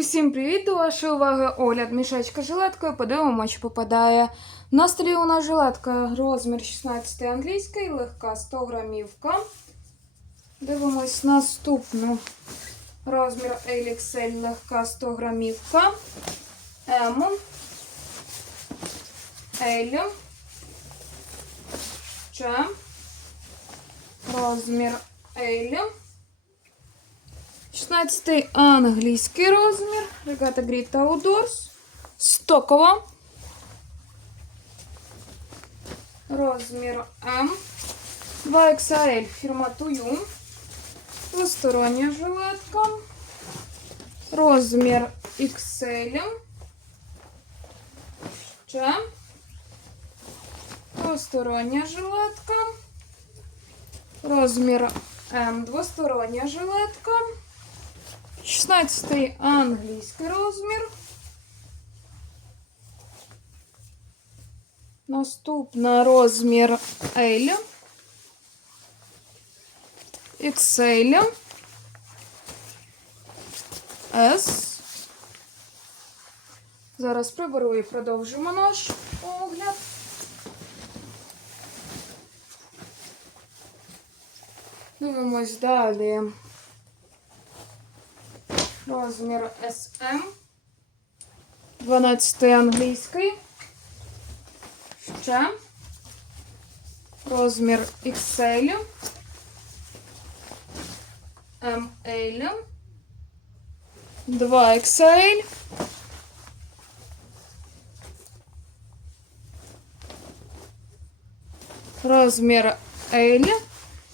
Усім привіт! До вашої уваги огляд мішечка жилеткою. Подивимо, чи попадає. На столі у нас жилетка розмір 16 англійський, легка 100 грамівка. Дивимось наступну. Розмір LXL, легка 100 грамівка. М. L. Ч. Розмір L. 16 англійський розмір. Регата Гріт Outdoors. Стокова. Розмір М. 2XL фірма Тую. Двостороння жилетка. Розмір XL. Ще. Двостороння жилетка. Розмір М. Двостороння жилетка. 16 англійський розмір. Наступна розмір L. XL. S. Зараз приберу і продовжимо наш огляд. Дивимось далі. Розмір SM. 12 англійський. Ще. Розмір XL. ML. 2XL. Розмір L.